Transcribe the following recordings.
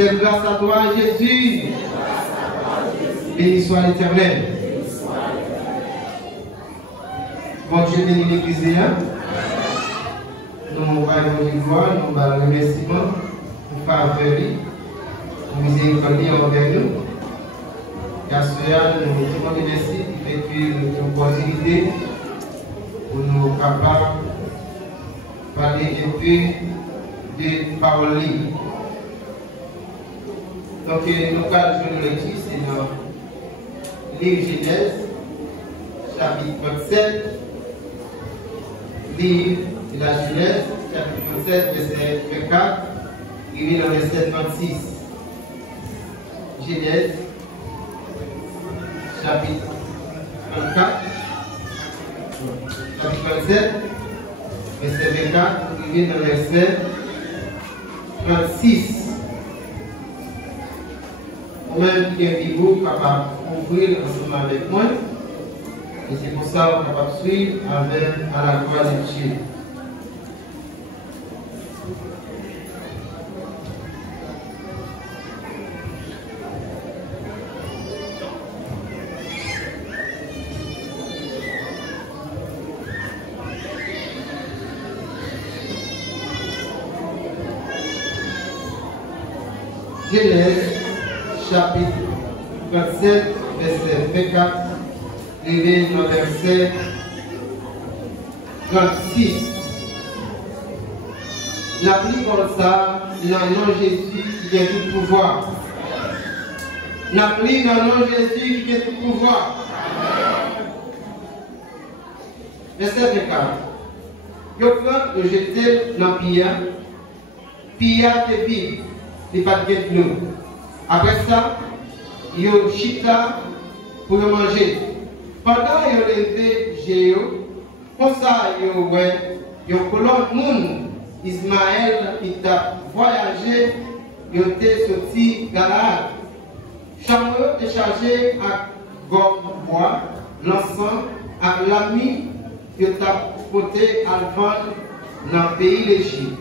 C'est grâce à toi, Jésus. Béni soit l'Éternel. Bon Dieu bénit l'Église. Nous allons nous voir, nous allons remerciements, nous faveur, nous miséricorde envers nous. Car cela nous demandons merci qui fait que nous avons possibilité pour nous capables de parler un peu de paroles. Donc nous allons jouer le lecture, c'est dans le livre Genèse, chapitre 27, livre de la Genèse, chapitre 27, verset 24, et dans le verset 36. Genèse, chapitre 24, chapitre 27, verset 24, et dans le verset 36. Vous-même qui êtes vous capable d'ouvrir ensemble avec moi. Et c'est pour ça qu'on est capable de suivre avec à la gloire de Dieu. Genèse, chapitre 27, verset 24, et dans le verset 36. La pluie comme ça, dans le nom de Jésus qui a tout pouvoir. La pluie dans le nom de Jésus qui a tout pouvoir. Verset 24. Je prends le jeter dans le pilla te vide, il pas de nous. Après ça, yo chita pour le manger. Pendant yo levé Jéo, comme ça yo colon moun Ismaël qui t'a voyagé, yo t'es sorti Galaad. Chameau est chargé à gomme bois, l'encens, à l'ami, yo t'a porté à vendre dans le pays d'Égypte.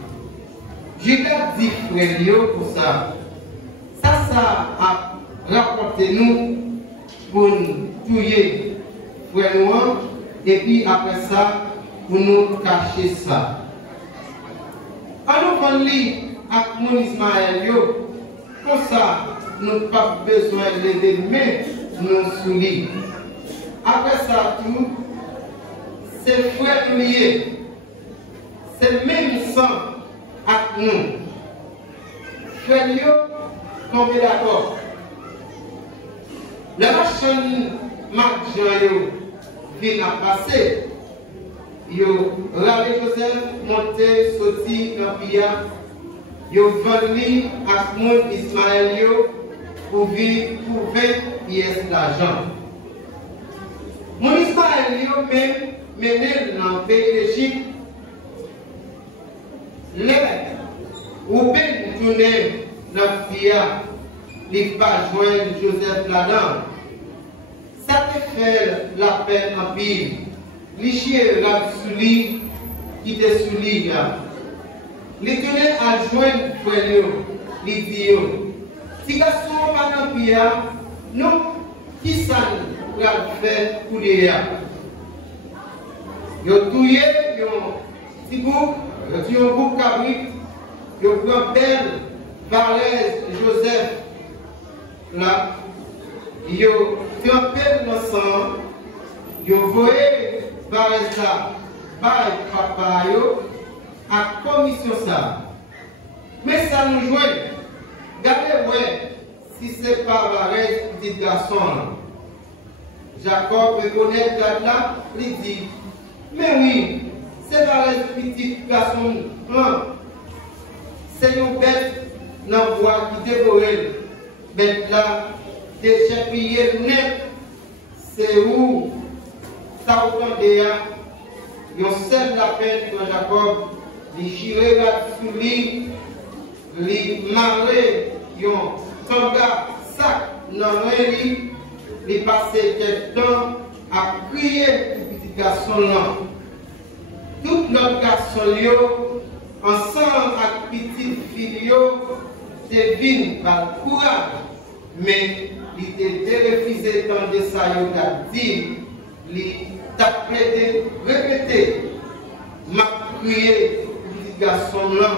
Judas dit frère yo pour ça. Ça a rapporté nous pour nous tuer frère nous et puis après ça pour nous cacher ça. Quand nous prenons avec mon Ismaël yo, comme ça nous n'avons pas besoin de lever mains nous sous lui. Après ça tout, c'est frère lié, c'est même sang avec nous. Frère yo, tombé d'accord. La machine Marc-Jean vient à passer. Yo ravi Joseph monté sorti dans le pays. Yo vendu à mon Ismaël pour vivre pour 20 pièces d'argent. Mon Ismaël même mené dans le pays d'Égypte. Ou bien tourner dans le pays. Il va joindre Joseph là-dedans. Ça te fait la peine en pile. Les chiens sous lui, qui était sous lui. Il tenait à joindre frère. Il dit, si garçon pas dans le pays, nous, qui ça nous va faire pour les gars? Ils ont tué, ils ont petit bouc, ils ont un bouc cabrit, ils ont pris un bel Varese Joseph. Là, ils ont trempé dans le sang, ils ont voyé Varese par papa à commission ça. Mais ça nous joue. Regardez, ouais, si ce n'est pas Varese, petit garçon. Jacob reconnaît là, il dit, mais oui, c'est Varese, petit garçon. C'est une bête dans la voie qui dévore. Bête là, déchépillé net, c'est où ça autant déjà, ils ont seul la peine pour Jacob, ils chirent sur lui, ils marrent, ils ont tanga sac dans lui, ils passent quelques temps à crier pour petit garçon là. Tout notre garçon, ensemble avec petite fille, te vin par courage, mais il était refusé dans des saillots dit, il t'a prêté, répété, m'a crié, petit garçon là,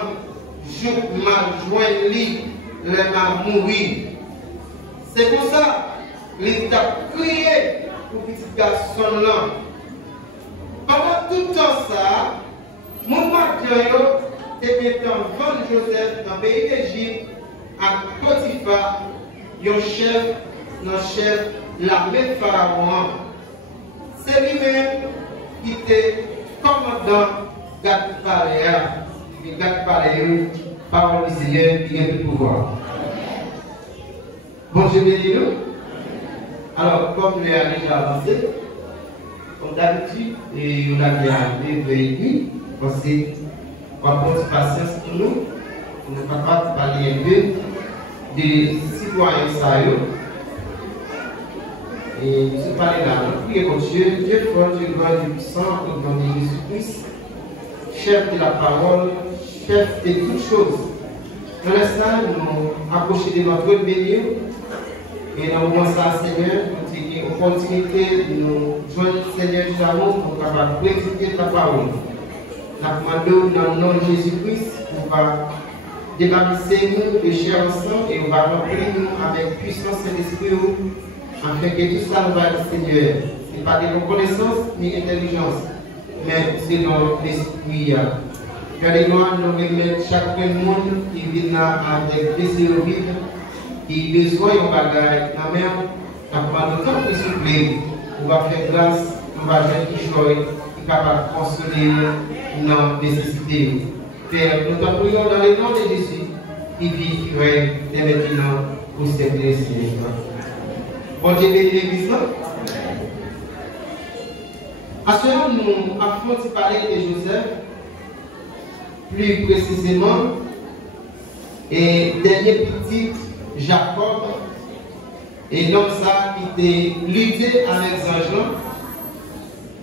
je m'a joint lui, il m'a mouru. C'est pour ça, il t'a crié pour petit garçon là. Pendant tout le temps ça, mon matin, était vendre Joseph dans le pays d'Égypte, à Potiphar, un chef, l'armée Pharaon. C'est lui-même qui était commandant Gad-Paléa. Et Gad-Paléa, parole du Seigneur, qui a le pouvoir. Bon, je vais dire nous. Alors, comme nous avons déjà avancé, comme d'habitude, et on a bien vécu, parce que on va prendre patience pour nous. On est capable de parler un peu des citoyens sérieux. Et je suis parlé là, on prie pour Dieu, Dieu fort, Dieu grand, Dieu puissant, au nom de Jésus-Christ, chef de la parole, chef de toutes choses. Dans l'instant, nous approchons de notre béni et nous avons ça, Seigneur, pour dire opportunité de nous joindre, Seigneur, du amour, pour pouvoir prédiquer ta parole. Nous demandons dans le nom de Jésus-Christ, on va débarrasser nous de chair ensemble et on va remplir nous avec puissance et l'esprit afin que tout ça nous va être Seigneur. Ce n'est pas de reconnaissance ni intelligence, mais c'est dans l'esprit. Car les noirs nous remettent chaque monde qui vient avec plaisir vide, qui a besoin de bagage, la mer, nous va nous temps souffler, on va faire grâce, on va faire qui joie, qui est capable de consoler nos nécessités. Père, nous te prions dans le nom de Jésus, qui vit, qui règne, dès maintenant, pour cette siècle. Bon Dieu bénit l'Église. À ce moment, nous avons parlé de Joseph, plus précisément, et dernier petit Jacob, et donc ça qui était lutté avec Jean,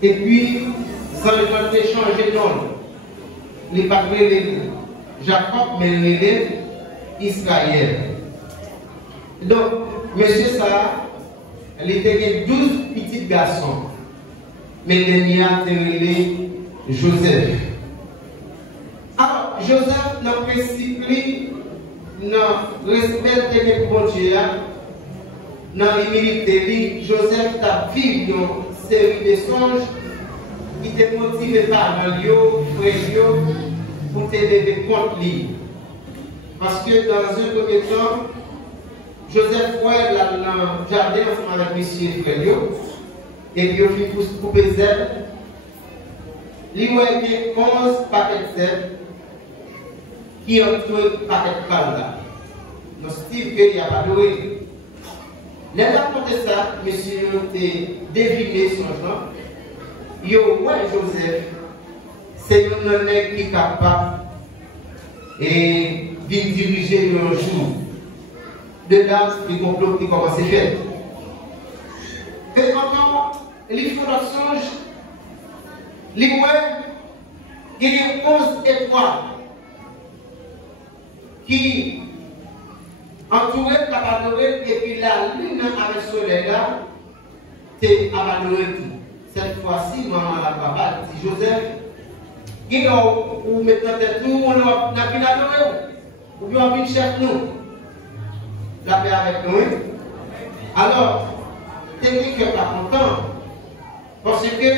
et puis ça a changé de nom. Il n'est pas révélé Jacob, mais révélé Israël. Donc, monsieur ça, il était 12 petits garçons, mais il y a révélé Joseph. Alors, Joseph n'a pas principe, n'a respecté le bon Dieu, dans l'humilité, Joseph a vécu une série de songes qui te motivé par Mario, frère, pour te lever contre lui. Parce que dans un premier temps, Joseph voit dans le jardin ensemble avec monsieur et frère, et puis il fait couper les ailes. Il voit qu'il y a 11 paquets d'ailes qui entourent le paquet de calda. Dans ce type qu'il n'y a pas de doué. Les raconté ça, monsieur a deviné son genre. Yo, ouais, Joseph, c'est un homme qui est capable et de diriger un jour. De là, le complot qui commence à faire. Et encore, il faut notre songe, il y a 11 étoiles qui entourent l'abandonné et puis la lune avec le soleil là, c'est abandonné tout. Cette fois-ci, maman la papa dit Joseph, ou maintenant nous, on a pu l'adorer, ou bien on a pu chercher nous. La paix avec nous. Alors, technique n'est pas content, parce que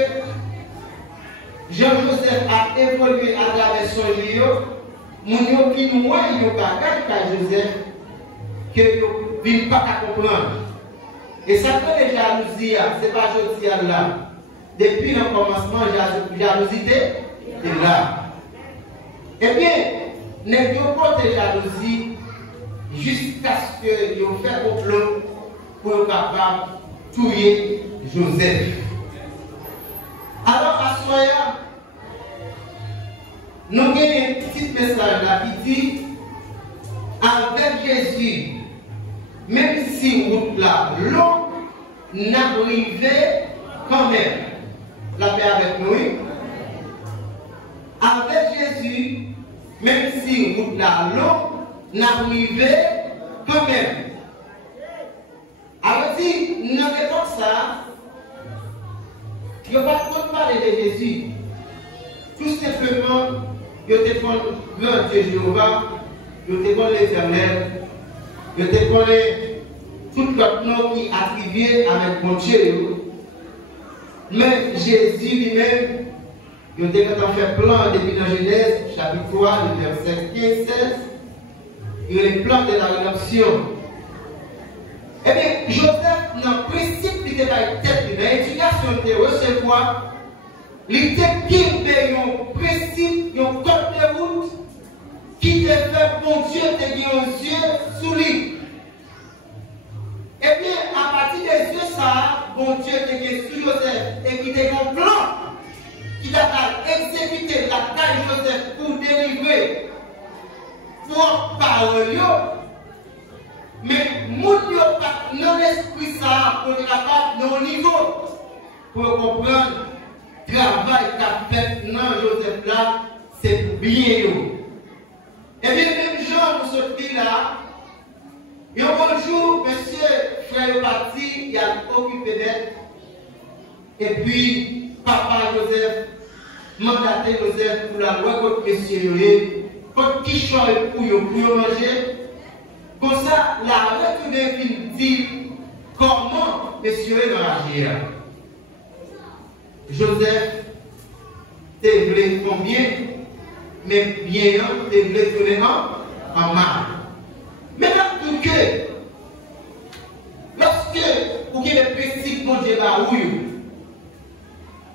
Jean-Joseph a évolué à travers son lieu, mon qui nous voit, il y a Joseph, que ne vient pas à comprendre. Et ça fait les jalousies, ce n'est pas jalousie là. Depuis le commencement, jalousie est là. Eh bien, n'est pas de jalousie jusqu'à ce qu'ils ont fait complot pour être capable de tuer Joseph. Alors, à ce moment-là, nous avons un petit message là qui dit avec Jésus, même si route là, l'eau n'arrivait quand même. La paix avec nous. Avec Jésus, même si route là, l'eau n'arrivé quand même. Alors, si nous n'avons ça, il n'y a pas de parler de Jésus. Tout simplement, il te prend grand Dieu Jéhovah, il te prend l'Éternel, il te prend tout le nom qui est attribué avec mon Dieu. Mais Jésus lui-même, il a fait plan depuis la Genèse, chapitre 3, le verset 15-16. Il a le plan de la rédemption. Eh bien, Joseph, dans le principe, il était dans la tête, dans l'éducation de recevoir, il était un principe, un code de route qui te fait bon Dieu te guider aux yeux sous lui. Eh bien, à partir des yeux, ça, bon Dieu te guide sous Joseph et qui te un plan qui t'a exécuté la taille Joseph pour délivrer pour parole. Mais moun yo pas dans l'esprit ça pour être capable dans niveau pour comprendre le travail qu'a fait dans Joseph là, c'est pour bien yo. Et bien même Jean pour ce petit là, un bon jour, monsieur frère parti, il a occupé d'être. Et puis papa Joseph mandaté Joseph pour la loi contre monsieur contre qui choisit pour manger. Comme ça, la retournée dit comment monsieur est dans la GIA. Joseph, t'es voulu combien, mais bien, t'es voulu tourner en mal. Maintenant, pour que, lorsque vous avez le principe mon Dieu là où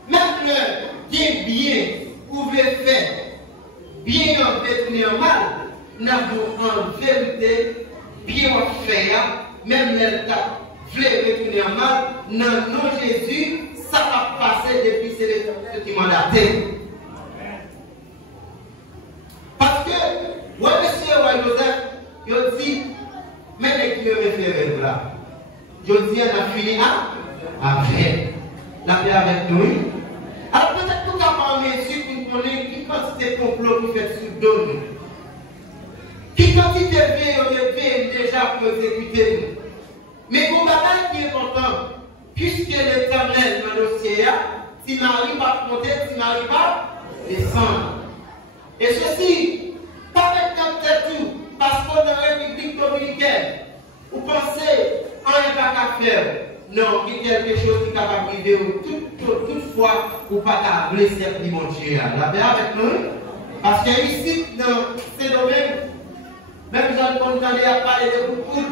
même le bien, vous voulez faire, bien en détourner en mal, nous avons en vérité bien faire, même le cas voulait retourner en mal, non, non Jésus, ça va passer depuis ce qui mandaté. Parce que, ouais, monsieur, ouais, Joseph, il dit, mais les qui me fait là, je dis, on a fini avec la paix avec nous. Alors peut-être tout à fait, monsieur, qui connaît qui quantité de complot qui fait sur donne. Qui quantité de déjà pour exécuter. Mais pour bagaille qui est important, puisque l'Éternel dans le dossier, si Marie va monter, si Marie va descendre. Et ceci, pas maintenant tout, parce qu'on est en République dominicaine, vous pensez à un pas qu'à faire. Non, il y a quelque chose qui est capable de vivre toutefois, ou pas qu'à blesser mon Dieu. La paix avec nous. Parce que ici, dans ces domaines, même quand on a parlé de beaucoup,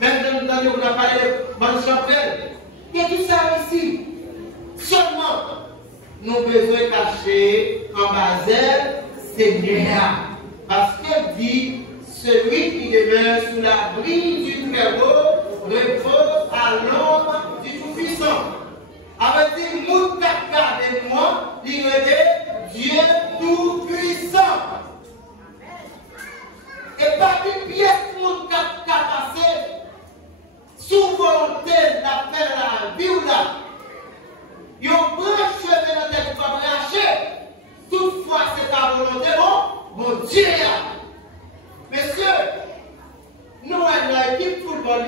même quand on a parlé de bonne chapelle, il y a tout ça ici. Seulement, nous avons besoin de cacher en bas Seigneur. Parce qu'elle dit, celui qui demeure sous l'abri du Très-Haut repose à l'ombre du Tout-Puissant. Avec dit, nous regardez moi, il est Dieu Tout-Puissant. Et pas une pièce pour passer sous volonté de la faire la vie ou là. Ils ont branché dans la tête pour brancher. Toutefois, c'est ta volonté, bon Dieu. Messieurs, nous avons l'équipe football.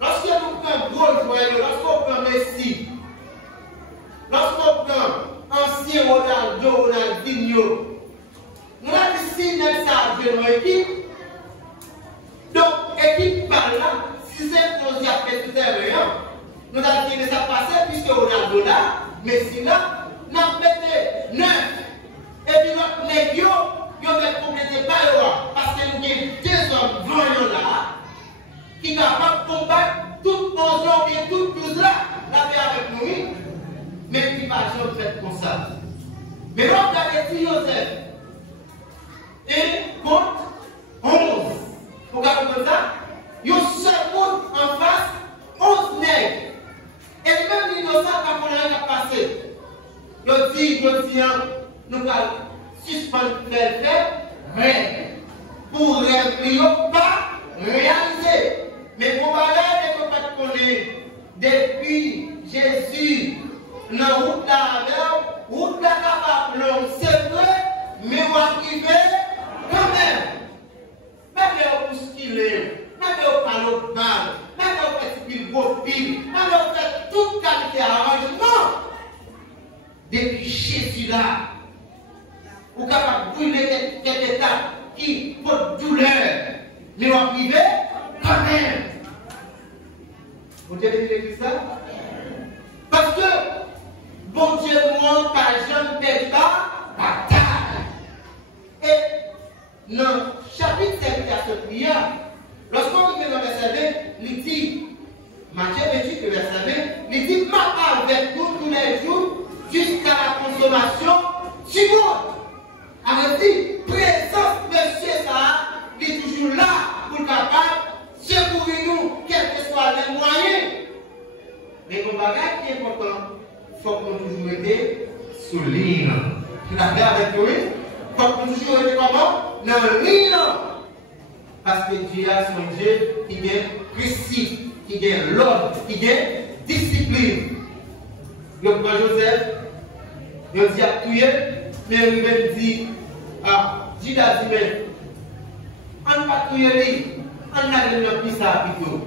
Lorsque nous prenons gros joueurs, lorsqu'on prend Messi, lorsqu'on prend ancien Ronaldo, Ronaldinho, nous avons dit même ça dans l'équipe. Donc, équipe par là, si c'est qu'on y a fait tout à l'heure, nous avons dit que ça passait puisque Ronaldo là, Messi là, nous avons fait 9. Et puis notre négio, nous avons complété par là, parce que nous avons deux hommes voyants là, qui sont capables de combattre tout 11 ans, bien tout 12 là, la paix avec nous, mais qui ne va pas faire comme ça. Mais là, vous avez dit Joseph, et contre 11. Vous regardez comme ça, il y a un seul monde en face, 11 nègres. Et même l'innocent, quand on a passé, il dit, nous allons suspendre le fait, pour ne pas réaliser. Mais pour aller ne pas connaître, depuis Jésus, dans la route de la capable, c'est vrai, mais on va arriver quand même. fait arrangement. Depuis Jésus là, vous êtes capable de brûler cet état qui porte douleur, mais on privé quand même. Vous avez dit ça? Parce que, bon Dieu, moi, par exemple, perd la bataille. Et dans le chapitre 7 de cette prière, lorsqu'on dit dans le verset 20, il dit, Matthieu 28, le verset 20, il dit, marche avec nous tous les jours jusqu'à la consommation du monde. Alors, dit, présence, monsieur, ça, il est toujours là pour capable de secourir nous, quels que soient les moyens. Mais mon bagage qui est important, il faut qu'on toujours été souligne. Tu l'as fait avec nous, il faut qu'on toujours été comment? Dans le ligne. Parce que Dieu a son Dieu qui est précis, qui est l'ordre, qui est discipline. Donc, quand Joseph, il dit à tuer, mais il me dit, ah, Dieu a dit, mais, on ne va pas tuer lui, on a le plus ça plutôt.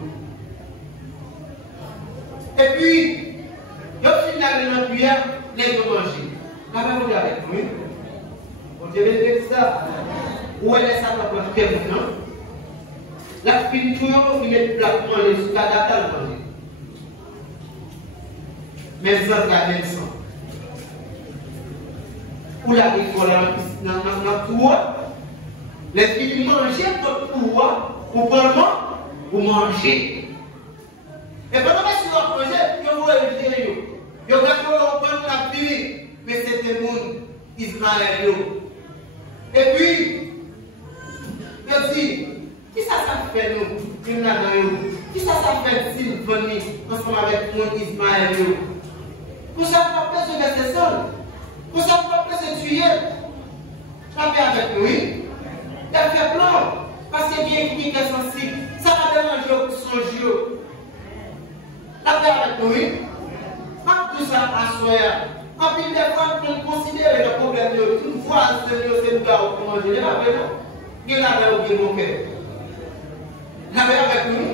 Et puis, lorsqu'il y a dans la prière, les gens mangent. La même chose avec nous. On dirait que ça. Où est-ce que ça va faire maintenant? La spirituelle, il est platement les sous la date à manger. Mais ça, c'est même sang. Où la école dans le pouvoir, les filles mangent notre pouvoir, pour vraiment, pour manger. Et pendant que tu vas manger, tu vas éviter. Tu vas prendre la vie, mais c'était mon Ismaël. Et puis, je dis, qui ça fait nous? Qui ça fait Sylvanie ensemble avec mon Ismaël? Pour ça, pas besoin de rester seul. Pour ça, pas besoin de tuer. Ça fait avec nous. Il a fait plan. Parce que bien qui est sensible, ça va déranger pour son jeu. La paix avec nous, pas tout ça à soi. En plus, des fois, on considère le problème de une fois, c'est le gars qui mange les avec nous. Il a oublié mon cœur. La paix avec nous,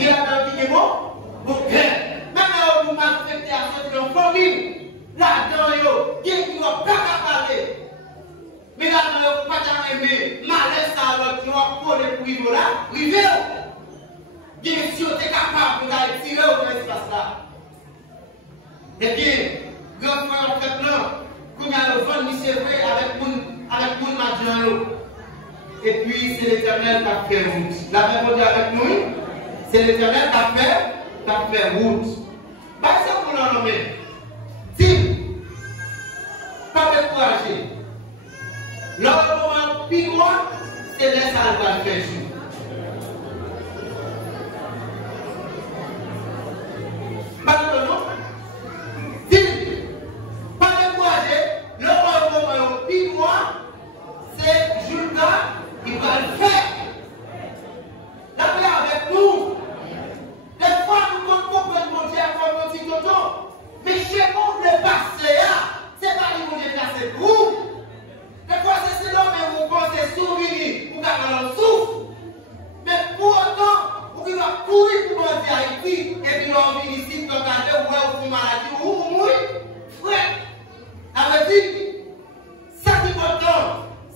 il a oublié mon cœur. Maintenant, vous m'affectez à ce que l'on famille. Là-dedans, il y a qui ne va pas parler. Mais là-dedans, il n'y a pas aimé. Malaise à l'autre, tu vas coller pour vivre là. Rivé. Bien sûr, tu es capable de tirer au espace là. Eh bien, grand frère, en fait, non, qu'on a le vent, c'est vrai, avec mon madjan. Et puis, c'est l'Éternel qui a fait route. La même avec nous, c'est l'Éternel qui a fait route. Par exemple, on a nommé. Dis, pas décourager. L'autre puis moi, c'est laisser à le faire jour. Maintenant, dis, pas décourager. L'autre puis moi, c'est Judas qui va le faire. La paix avec nous. Des fois, nous comprenons mon Dieu comme un petit tonton. Mais chez nous, le passé, c'est pas le monde qui est pour. Des fois, c'est là, mais vous pensez sourire pour garder le souffle. Mais pour autant, vous pouvez courir pour monter à Haïti, et puis on vient ici pour regarder où vous avez maladie, où vous mourrez. Frère, ça veut dire, ça qui est important,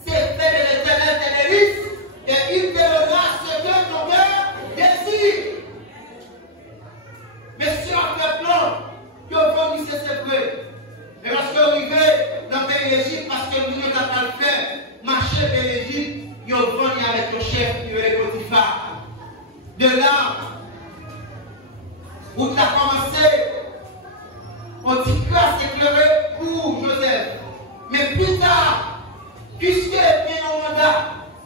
c'est faire de l'Éternel tes délices, et il te donnera ce que ton cœur désire. Mais si on fait plan, que vous finissez ses prêts. Et lorsque vous arrivez dans le pays d'Égypte, parce que vous n'avez pas le faire, marchez vers l'Égypte, vous venez avec le chef qui est Potiphar. De là, où tu as commencé, on dit grâce éclairée pour Joseph. Mais plus tard, puisque il y a un mandat,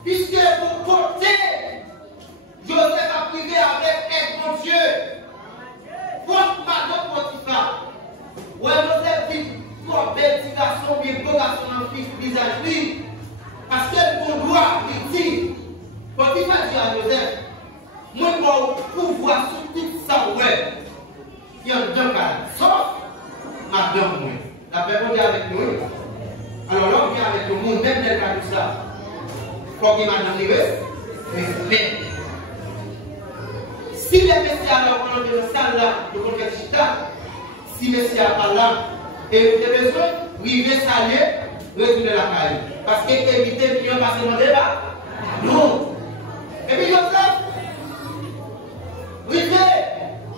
puisque vous portez, Joseph a privé avec aide mon Dieu. Votre madame Potiphar. Ouais, Joseph dit, toi, belle petit garçon, bien beau garçon, un fils, visage lui. Parce que mon droit, il dit, Potiphar dit à Joseph, moi, pour pouvoir sur tout ça, ouais, il y a un deux cas, sauf madame, moi. La personne est avec nous. Alors là, on vient avec le monde, même dans le cas de ça. Il faut qu'il madame lui mais si les messieurs alors on est dans la salle là, de Convertita, si monsieur a pas là, et vous avez besoin, river saler, retourner la caille. Parce que éviter de passer dans le débat. Non. Et puis Joseph, river,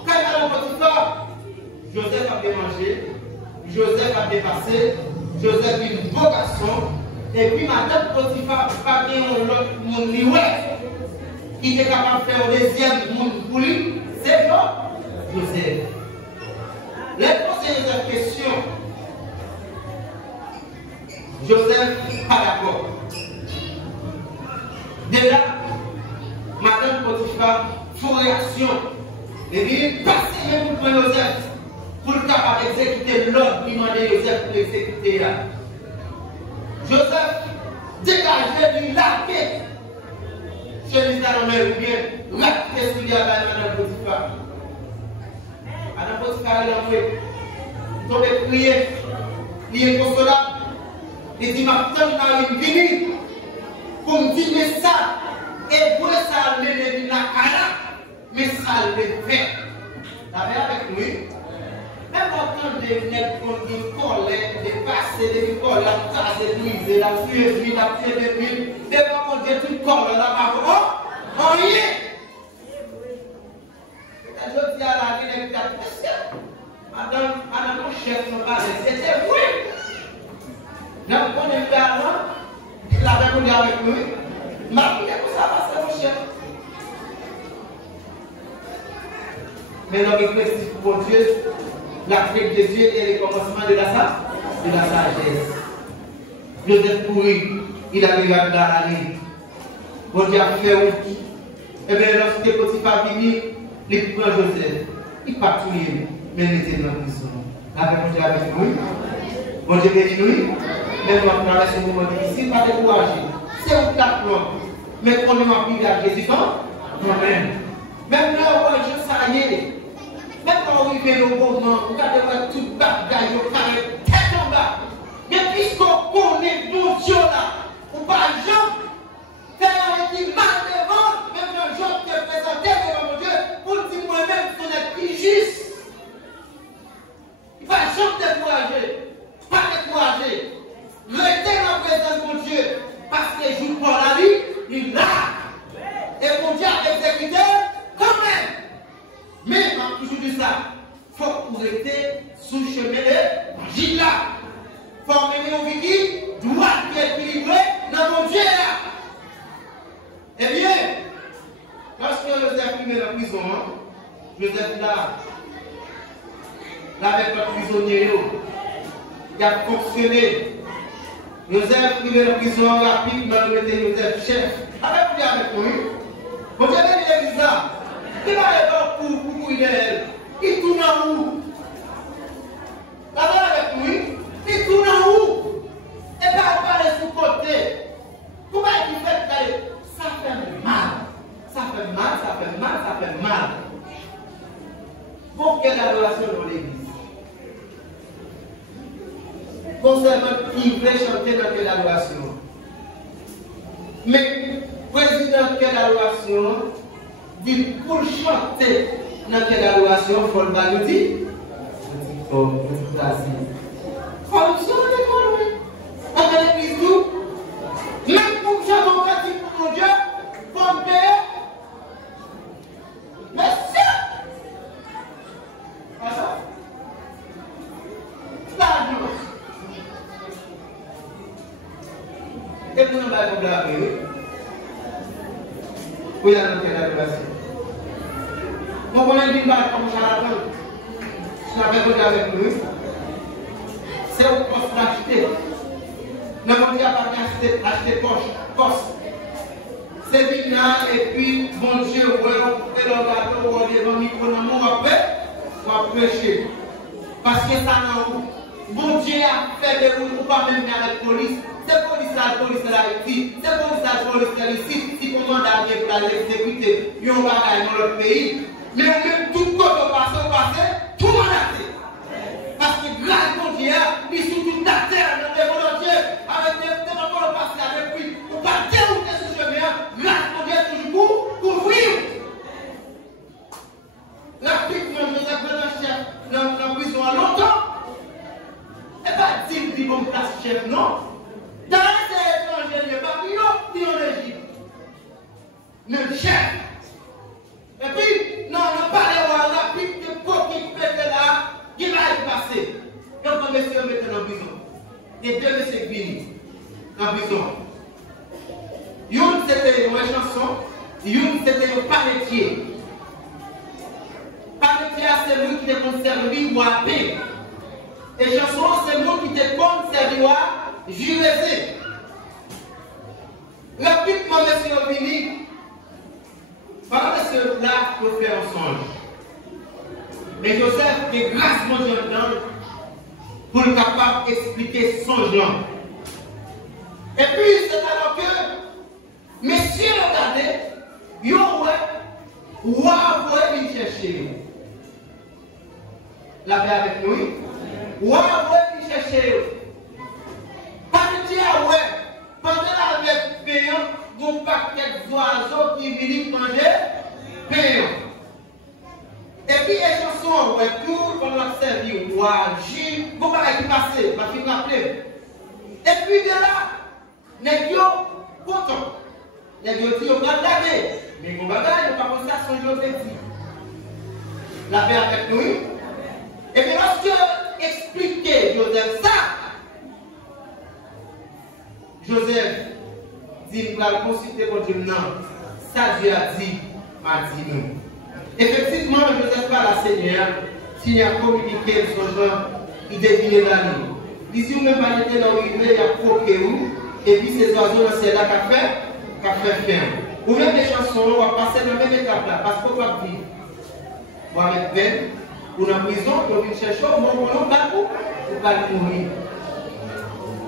quand il a le Potiphar, Joseph a bien mangé, Joseph a dépassé, Joseph est un beau garçon, et puis madame Potiphar, pas bien l'autre monde qui est capable de faire le deuxième monde pour lui, c'est Joseph. Les poser la question, Joseph pas d'accord. De là, madame Potiphar, font réaction, et il passe même pour Joseph, pour le capable d'exécuter l'ordre qui demandait Joseph pour l'exécuter. Joseph, dégagé, lui largué. Chemise dans la mer, ou bien, rapide sur lui à Madame Potiphar. Madame Potiphar, elle a envoyé. Il tombe prier. Il est consolable. Il dit, ma tante n'a une venue pour me dire ça. Et pour ça, elle m'a dit la cara, mais ça, elle m'a fait. La mère avec lui. Même quand des nègres qui ont colère, des passés, des colères, la tasse est brisée, la pluie est vide, la pluie est vide, devant mon Dieu, tout corps, là, pas on y est. Je dis à la vie, les gars, madame, mon chef, mon père, c'était vrai. Là, on est là, la même avec nous, ma fille, pour ça, parce que mon chef. Mais l'homme est précis pour mon Dieu. La clé de Dieu est le commencement de la sagesse. Joseph pourri, il arrive dans la ligne. Bon Dieu a fait où? Eh bien, lorsque Potiphar venu, il prend Joseph. Il ne pas tuer, mais il était dans la prison. Avec mon Dieu avec nous. Bon Dieu bénit nous. Même on traverse un moment difficile, pas décourager. C'est un plan. Mais qu'on ne m'a plus à Jésus, non? Amen. Même là, où je sais. Même quand on arrive au moment, on regarde tout le bagage, on carré tête en bas. Mais puisqu'on connaît mon Dieu là, on ne va jamais faire un petit mal devant, même un jour qui est présenté devant mon Dieu, pour dire moi-même qu'on est plus juste. Il ne va jamais décourager, pas décourager. Restez dans la présence de mon Dieu, parce que je joue pour la vie, il l'a. Et mon Dieu a exécuté quand même. Mais, on a toujours dit ça, il faut qu'on reste sous le chemin de magie là. Il faut mener une vie qui doit être équilibrée dans mon Dieu là. Eh bien, lorsque Joseph est dans la prison, Joseph là, avec le prisonnier, il a fonctionné. Joseph est dans la prison, rapidement, il a mis Joseph chef. Avec nous, mon Dieu est bizarre. Il va aller pour elle. Il tourne en où? Là-bas avec lui, il tourne en où? Et pas parler sous côté. Comment il fait que ça fait mal? Ça fait mal, ça fait mal, ça fait mal. Pour quelle adoration dans l'église? Concernant qui veut chanter dans quelle adoration? Mais, président, quelle adoration? Dit pour chanter dans quelle adoration, il faut le dire. Il faut le dire. On a l'église tout. Même pour chanter mon pratique pour mon Dieu, il faut me payer. Merci. Voilà. L'argent. Et pour nous battre la paix. Oui, la note de l'adoration. Mon bonheur d'une barre comme charlatan, je l'avais regardé avec nous. C'est au poste d'acheter. Ne m'en dis pas acheter poste. C'est bien et puis, bon Dieu, on peut le gâteau, on va devant le micro, on va prêcher. Parce que ça n'a où. Bon Dieu a fait des routes, ou pas même avec la police. C'est police là ici, c'est police là ici, si le mandat vient pour aller exécuter, il y a un bagage dans notre pays. Mais même tout côté au passé, tout mandaté. Parce que grâce à Dieu, il est surtout la terre, dans les volontés, avec des rapports passés avec lui, pour pas dérouter ce chemin, grâce à Dieu, toujours pour vivre. La petite, Joseph, le chef, dans la prison à longtemps. le chef. Et puis, non, on parle de la pique de peau qui fait là, qui va y passer. Quand on monsieur mettait en prison, et deux messieurs venus en prison. Une c'était une chanson, une c'était un panetier. Panetier, c'est lui qui te conservé ou à paix. Et chanson, c'est lui qui te conservé ou à jurer. Rapidement, monsieur venu. Pendant que là, il faut faire un songe. Et Joseph est grassement dedans pour être capable d'expliquer son songe. Et puis, c'est alors que, messieurs, regardez, ils ont venir chercher. La paix avec nous. Ou venir chercher. Pas de dire, pendant avec payant, vous paquet d'oiseaux qui viennent manger payant. Et puis les chansons, tout on a servi roi, Jules, vous pas qui passer, ma fille m'appelle. Et puis de là, les gens contents. Les gens disent on va regarder, mais mon bagage, on va penser à son Joseph. La paix avec nous. Et puis lorsque expliquer Joseph ça, Joseph dit, nous allons consulter pour Dieu. Non, ça Dieu a dit, m'a dit nous. Effectivement, Joseph parle à Seigneur, s'il a communiqué son genre, il devine la nuit. D'ici, vous même pas été dans le il y a croqué où, et puis ces oiseaux, c'est là qu'a fait fin. Ou même les chansons, on va passer dans la même étape là, parce qu'on va vivre. On va mettre peine, ou dans la prison, on vient chercher, on va mourir.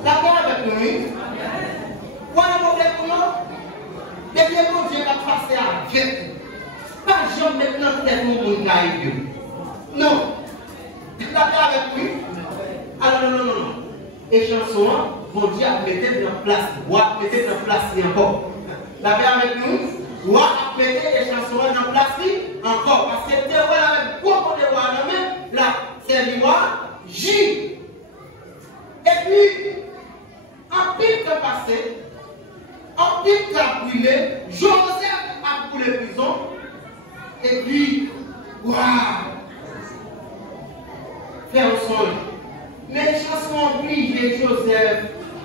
D'accord avec nous? Quoi le problème pour nous? Depuis que Dieu va passer avec nous. Pas jamais maintenant tête mon monde Dieu. Non. D'accord avec lui? Alors non. Et chanson, bon Dieu a mis en place. Ou a mis en place encore. D'accord avec nous? Ou a mis les chansons en place encore. Parce que c'est la même quoi de voir la même. Là, c'est l'Ivoire. J. Et puis, en pile temps passé, en pile temps brûlé, Joseph a brûlé prison. Et puis, waouh! Faire un songe. Mais les chansons obligent Joseph.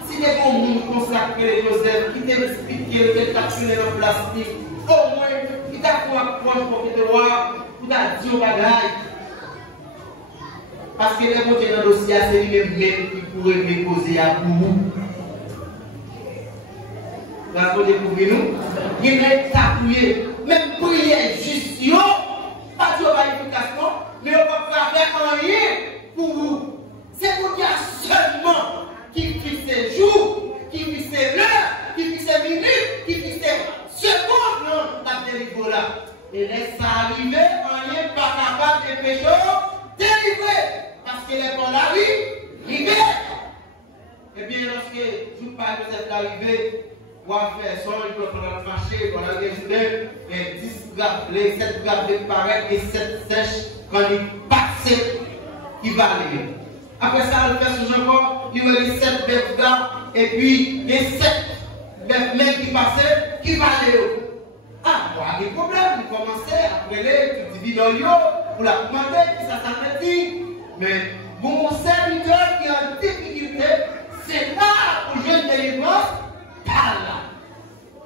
Si les bons monde consacrés Joseph, qui t'explique qu'il est capturé dans le plastique, au moins, il t'a pour apprendre pour te voir, pour t'a dit au bagage. Parce que les bons dans le dossier, c'est lui-même qui pourrait déposer à vous. Là, pour découvrir nous, il est appuyé. Même prière juste, pas de vérification, mais on va pas faire rien pour vous. C'est pour dire seulement qui fixe les jours, qui fixe l'heure, qui fixe les minutes, qui fixe les secondes, non, la délivrée là. Et laisse ça arriver, rien pas capable de péché, délivré. Parce qu'il est pour la vie, rivé. Et bien, lorsque je parle de cette arrivée, on va faire ça, il faut prendre le marché, on a rajouté, et 10 grammes, les 7 grammes de paraître et 7 sèches quand il passe, qui va arriver. Après ça, on fait ce encore, il y a les 7 bêtes grammes, et puis les 7 bêtes même qui passent, qui va aller. Ah, on a des problèmes, vous commencez à prêler, tu dis dans l'eau, pour la commander, ça s'arrête. Mais mon serviteur qui a une difficulté, c'est là pour jouer de délivrance. Par là.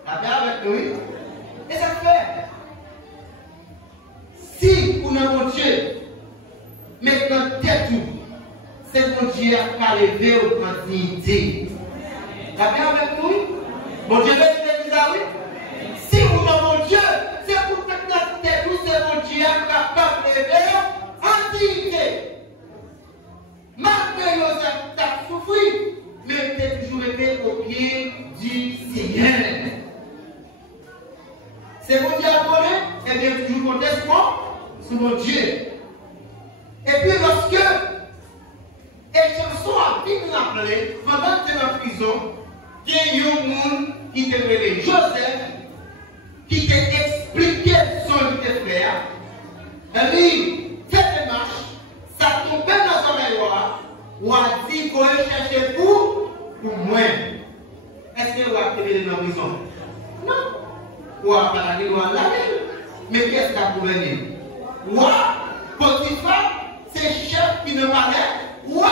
La paix avec nous. Et ça fait. Si vous n'avez mon Dieu, maintenant tête tout, c'est mon Dieu qui a levé au dignité. La paix avec nous. Mon Dieu veut dire ça, oui. Si vous n'avez mon Dieu, c'est pour que notre tête tout, c'est mon Dieu qui est capable de lever en dignité. Malgré Joseph t'a souffert, mais tu as toujours été au pied du Seigneur. C'est mon Dieu à connaître, et bien toujours compter sur mon Dieu. Et puis lorsque les chansons a bien rappelé, pendant que tu es en prison, il y a un monde qui t'a révélé Joseph, qui t'a expliqué son faire. Et lui, cette démarche, ça tombait dans son mémoire, ou a dit qu'on allait chercher pour moi. Est-ce que vous avez été dans la prison? Non. Ou roi par la loi là. Mais qu'est-ce qu'a gouverné? Roi, Potiphar, c'est chef qui ne parlait. Roi,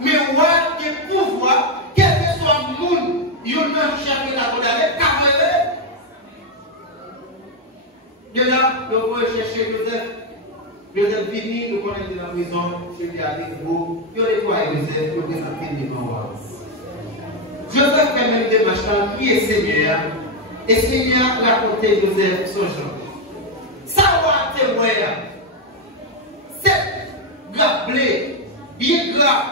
mais roi qui est pouvoir, quel que soit le monde, il y a un chef qui l'a condamné, carrément. Déjà, nous pouvons chercher Joseph. Joseph vini, nous connaissons dans la prison, celui qui a des gros, il y a des fois Joseph, il y a des devant. Joseph fait même des machins, qui est Seigneur, et Seigneur racontait Joseph son genre. Ça va témoigner. Cette grappe blé, bien grave,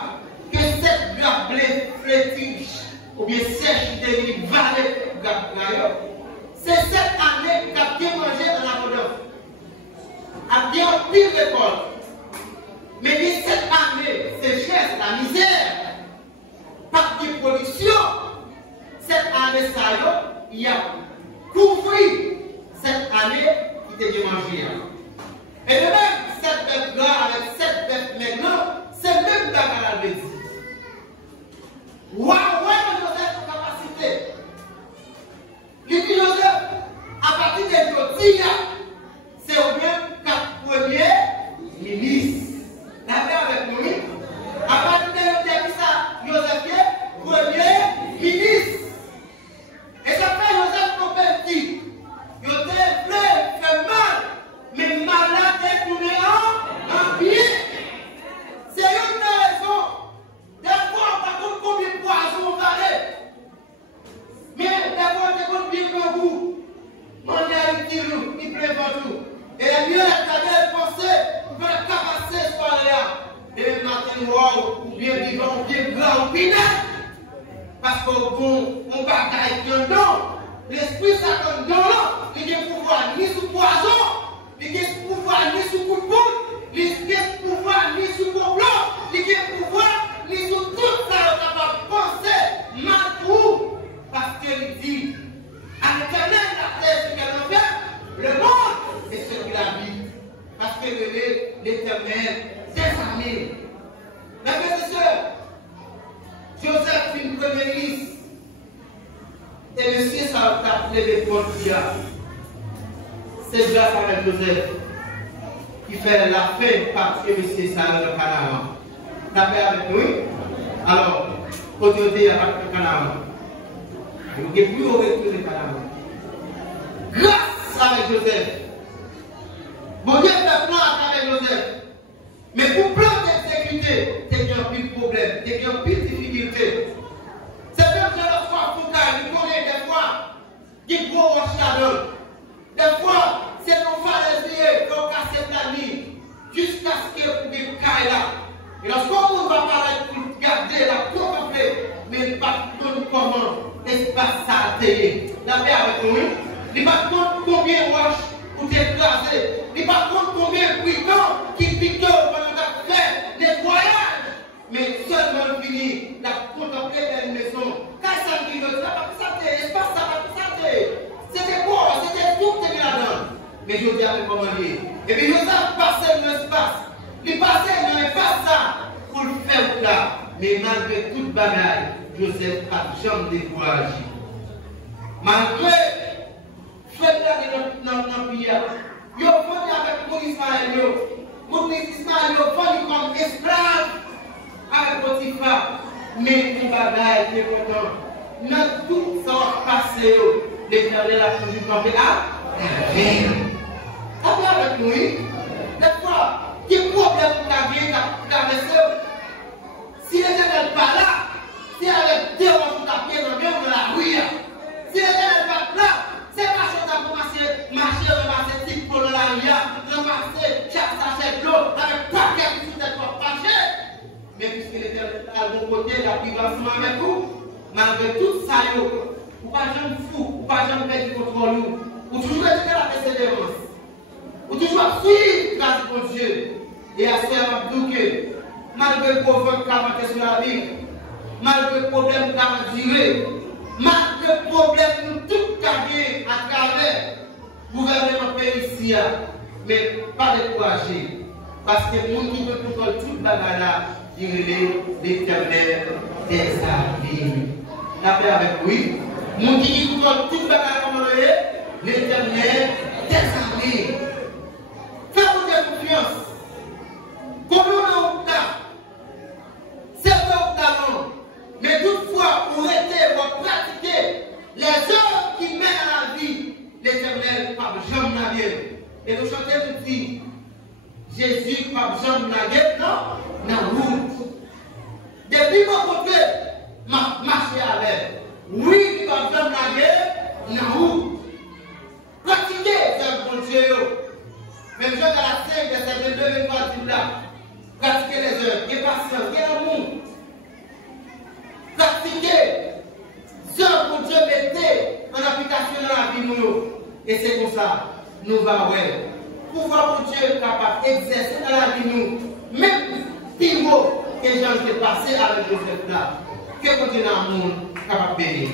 que cette grappe blé flétiche, ou bien sèche de vallée grappe grappe, c'est cette année qu'a bien mangé dans la Rodolphe. A bien pire l'école. Mais cette année, sécheresse, la misère, pas de production, cette année, ça il y a couvert cette année qui était bien mangé. Et de même, cette bête là avec cette bête maintenant, c'est même dans la bête. Waouh, Joseph, capacité. Les Joseph, à partir de Jotia, c'est au bien 4 premiers ministres. D'accord avec nous? À partir de ça, Joseph est premier ministre. Et ça fait Joseph converti. Joseph fait mal, mais malade est tourné en bien. C'est une raison. Des fois, on va contre combien de poisons on va aller. Mais des fois, on va bien comme vous. Manger avec il plaît partout. Et les mieux, elle pensé pour faire capacité ce soir-là. Et le matin, wow, ou bien vivant, ou bien grand, ou bien parce qu'au bon, on bataille qui est un don. L'esprit Satan don là, il a pouvoir ni sous poison, il a pouvoir ni sous coup de poule, il a pouvoir ni sous complot, il a pouvoir ni sous tout ça, on va penser mal pour. Parce qu'il dit, à l'éternel, la terre, ce qu'elle en fait, le monde est ce qu'il habite. Parce que l'éternel, des amis. Mes frères et sœurs, Joseph fut une première ministre. Et le ciel ça a levé pour Dieu. C'est grâce à Joseph qui fait la fin parce que le ciel ça a le Canaan. D'accord avec nous? Alors, aujourd'hui, avec le Canaan. Nous avons plus haut que le Canaan. Grâce à Joseph. Bon Dieu fait plan avec Joseph. Mais pour plan d'exécuter, c'est qu'il y a un pile problème, c'est qu'il y a un pile difficulté. C'est même que la foi pour qu'il connaît des fois, qu'il faut watch la donne. Des fois, c'est nos pharisiens qui ont cassé la ligne jusqu'à ce que vous ayez là. Et lorsqu'on va parler pour garder la contempler, mais pas comment espace ça a été. La paix avec nous, il ne va pas combien de watch pour t'écraser. Il ne va pas combien de brigands qui piquent pendant la fait des voyages. Mais seulement fini, la contempler une maison. Quand ça me dit, ça va pas ça, espace ça va pas ça. C'était quoi? C'était tout qui était là-dedans. Mais je dis avec comment dire. Et puis Joseph passait dans l'espace. Il passait dans l'espace ça pour le faire là. Mais malgré toute bagaille, Joseph n'a jamais découragé. Malgré fait là dans le pays, il a vendu avec mon Ismaël. Mon Ismaël a vendu comme esclave avec Potiphar. Mais tout bagaille était content. Dans tout ça passé, l'Éternel a toujours campé à rien. Avec nous, des fois, quel problème vous avez traversé? Si l'Éternel n'est pas là, c'est avec Dieu qu'on a pied dans la rue. Si l'Éternel n'est pas là, c'est pas chose à marcher, ramasser petit pour la rue, ramasser chaque sachet d'eau avec paquet qui tout est marché. Mais puisque l'Éternel est à bon côté, il a pris ensemble avec vous, malgré tout ça, vous ne pas jamais fou, vous ne pas jamais perdre du contrôle, vous toujours être la persévérance. Vous toujours suivre grâce de Dieu. Et à ce moment-là, malgré le problème qui a sur la vie, malgré le problème qui a duré, malgré le problème que tout gagné à travers le gouvernement pays, mais pas décourager. Parce que le monde qui peut contrôler toute bagarre là, il est l'Éternel des armées. La paix avec lui. Le monde qui contrôle toute bagarre comme on est, l'Éternel des armées. Fais-vous confiance. Comment on a, c'est pas talent, mais toutefois, pour rester, pour pratiquer les œuvres qui mènent à la vie, l'Éternel, par Jean Naguet. Et nous chantons nous dit, Jésus, par Jean Naguet, non, dans la route. Depuis mon côté, marcher avec. Oui, par Jean Naguet, dans la route. Pratiquer les œuvres de Dieu. Même Jean dans la 5, verset 22, et 3, dit là. Pratiquer les œuvres, qui est patient, qui est amour. Pratiquer ce que Dieu mettait en application dans la vie de nous. Et c'est comme ça, nous allons pouvoir pour Dieu capable d'exercer dans la vie de nous. Même pivot que Jean s'est passé avec Joseph là. Que continue à monde capable de bénir.